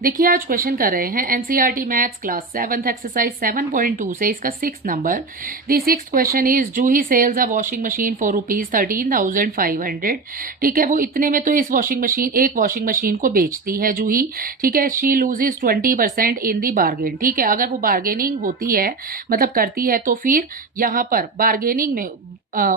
देखिए आज क्वेश्चन कर रहे हैं NCERT maths class 7th exercise 7.2 से इसका 6th नंबर। The 6th question is Juhi sells a washing machine for ₹13,500। ठीक है, वो इतने में तो इस एक वॉशिंग मशीन को बेचती है जूही। ठीक है, she loses 20% in the bargain. ठीक है, अगर वो बार्गेनिंग होती है मतलब करती है तो फिर यहाँ पर बार्गेनिंग में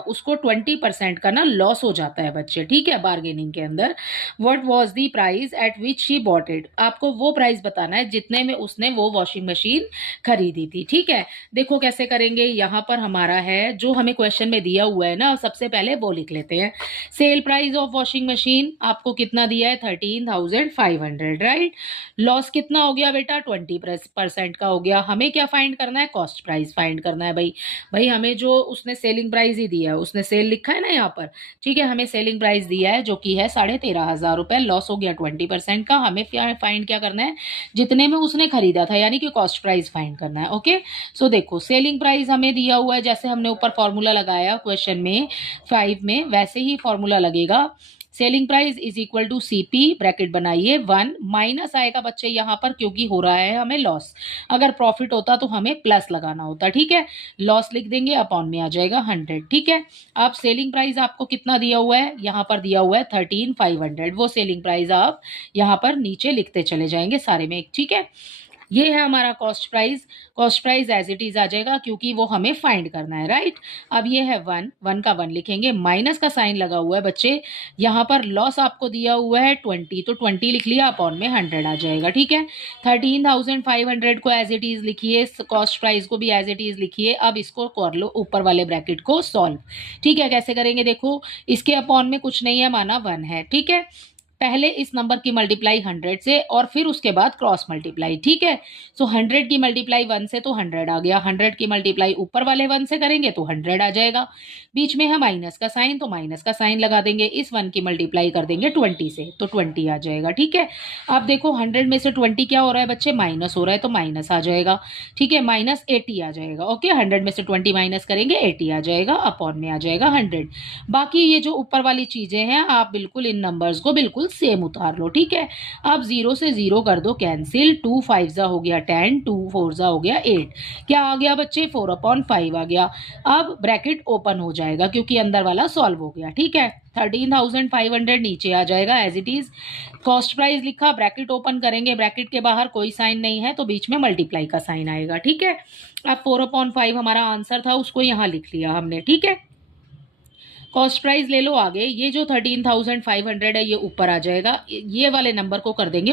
उसको 20% का ना लॉस हो जाता है बच्चे। ठीक है, बार्गेनिंग के अंदर what was the price at which she bought it, आपको वो प्राइस बताना है जितने में उसने वो वॉशिंग मशीन खरीदी थी। ठीक है, देखो कैसे करेंगे। यहाँ पर हमारा है जो हमें क्वेश्चन में दिया हुआ है ना, सबसे पहले वो लिख लेते हैं। Sale price of washing machine आपको कितना दिया है? 13,500, राइट। लॉस कितना हो गया बेटा? 20% का हो गया। हमें क्या फाइंड करना है? कॉस्ट प्राइस फाइंड करना है भाई। भाई हमें जो उसने सेलिंग प्राइस ही दिया है, उसने सेल लिखा है ना यहाँ पर। ठीक है, हमें सेलिंग प्राइस दिया है जो कि है 13,500 रुपए। लॉस हो गया 20% का। हमें फाइंड क्या करना है? जितने में उसने खरीदा था, यानी कि कॉस्ट प्राइस फाइंड करना है। ओके, सो देखो सेलिंग प्राइस हमें दिया हुआ है, जैसे हमने ऊपर फॉर्मूला लगाया क्वेश्चन में 5 में, वैसे ही फॉर्मूला लगेगा। Selling price is equal to CP, bracket बनाइए 1, माइनस आएगा बच्चे यहाँ पर क्योंकि हो रहा है हमें लॉस। अगर प्रॉफिट होता तो हमें प्लस लगाना होता। ठीक है, लॉस लिख देंगे, अपॉन में आ जाएगा 100। ठीक है, अब सेलिंग प्राइस आपको कितना दिया हुआ है? यहाँ पर दिया हुआ है 13,500। वो सेलिंग प्राइस आप यहाँ पर नीचे लिखते चले जाएंगे सारे में। ठीक है, ये है हमारा cost price. Cost price as it is आ जाएगा क्योंकि वो हमें फाइंड करना है, राइट। अब ये है 1 का 1 लिखेंगे, माइनस का साइन लगा हुआ है बच्चे। यहाँ पर लॉस आपको दिया हुआ है 20, तो 20 लिख लिया, अपॉन में 100 आ जाएगा। ठीक है, 13,500 को एज इट इज लिखिए, कॉस्ट प्राइस को भी एज इट इज लिखिए। अब इसको कर लो ऊपर वाले ब्रैकेट को सॉल्व। ठीक है, कैसे करेंगे देखो, इसके अपॉन में कुछ नहीं है, माना 1 है। ठीक है, पहले इस नंबर की मल्टीप्लाई 100 से और फिर उसके बाद क्रॉस मल्टीप्लाई। ठीक है, सो 100 की मल्टीप्लाई 1 से तो 100 आ गया, 100 की मल्टीप्लाई ऊपर वाले 1 से करेंगे तो 100 आ जाएगा। बीच में है माइनस का साइन, तो माइनस का साइन लगा देंगे। इस 1 की मल्टीप्लाई कर देंगे 20 से, तो 20 आ जाएगा। ठीक है, अब देखो 100 में से 20 क्या हो रहा है बच्चे? माइनस हो रहा है, तो माइनस आ जाएगा। ठीक है, माइनस 80 आ जाएगा। ओके, 100 में से 20 माइनस करेंगे 80 आ जाएगा, अपॉन में आ जाएगा 100। बाकी ये जो ऊपर वाली चीजें हैं आप बिल्कुल इन नंबर्स को बिल्कुल सेम उतार लो। ठीक है, अब 0 से 0 कर दो कैंसिल। 2 5 जा हो गया 10, 2 4 जा हो गया 8। क्या आ गया बच्चे? 4/5 आ गया। अब ब्रैकेट ओपन हो जाएगा क्योंकि अंदर वाला सॉल्व हो गया। ठीक है, 13,500 नीचे आ जाएगा as it is. Cost price लिखा, ब्रैकेट ओपन करेंगे, ब्रैकेट के बाहर कोई साइन नहीं है तो बीच में मल्टीप्लाई का साइन आएगा। ठीक है, अब 4/5 हमारा आंसर था, उसको यहां लिख लिया हमने। ठीक है, कॉस्ट प्राइस ले लो आगे। ये जो 13,500 है ये ऊपर आ जाएगा, ये वाले नंबर को कर देंगे